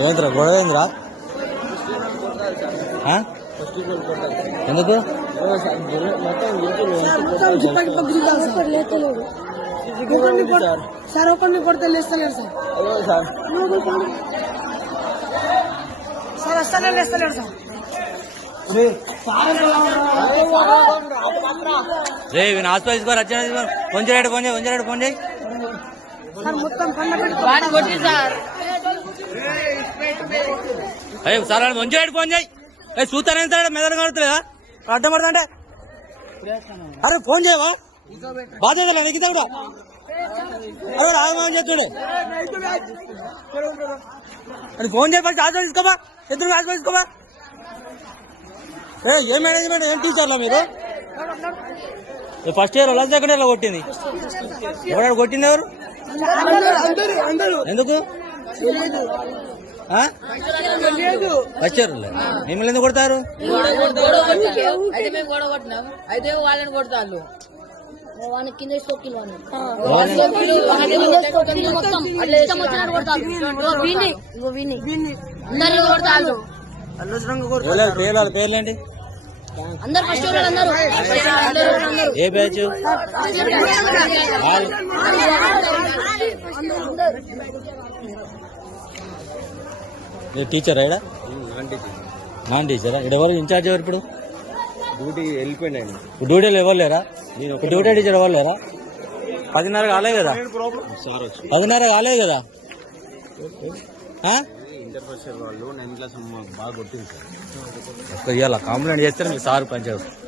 ఏంద్రా గొడవ ఏంద్రా? ఎందుకు? సార్ ఒకరిని కొడితే లేస్తలేరు సార్ సార్ వస్తలే లేస్తలేరు సార్ రే వీని హాస్పిటల్ చేయడు ఫోన్ చేయి ఫోన్ చేయడు ఫోన్ చేయి. సార్ మొత్తం పండ పెట్టుకోండి అయ్యే సార్ ఫోన్ చేయడు ఫోన్ చేయి. ఏ చూస్తానే మెదడు కడుతులేదా అడ్డం పడుతుంటే అరే ఫోన్ చేయవా? బాధ్యత నెగ్గితే కూడా అరే రాగమని చెప్తుండే అది ఫోన్ చేయి ఫస్ట్ హాస్పిటల్ తీసుకోమా ఇద్దరు హాస్పిటల్ తీసుకోమా ఏ ఏం మేనేజ్మెంట్ ఏం టీచర్లా మీరు? ఫస్ట్ ఇయర్ లాస్ట్ సెకండ్ ఇయర్లో కొట్టింది. ఎవరు కొట్టింది ఎవరు? అందరూ అందరూ. ఎందుకు? ఇయర్ మిమ్మల్ని ఎందుకు కొడతారు? అయితే మేము గొడవ కొట్టినాం అయితే వాళ్ళని కొడతాళ్ళు. వాడిని కింద వాడిని కొడతారు అందరిని కొడతారు అందరు ఫస్ట్ అందరూ. ఏ బ్యాచ్ టీచరా ఇక్కడ నాన్ టీచరా ఇక్కడ ఎవరు ఇన్ఛార్జ్ ఎవరు ఇప్పుడు? డ్యూటీ వెళ్ళిపోయినా డ్యూటీలో ఎవరు లేరా? డ్యూటీ టీచర్ ఎవరు లేరా? పదిన్నర కాలే కదా? పదిన్నర కాలే కదా? ఇంటర్ వాళ్ళు నైన్త్ క్లాస్ బాగా కొట్టింది సార్. ఇవాళ కంప్లైంట్ చేస్తే మీ సార్ పనిచేస్తారు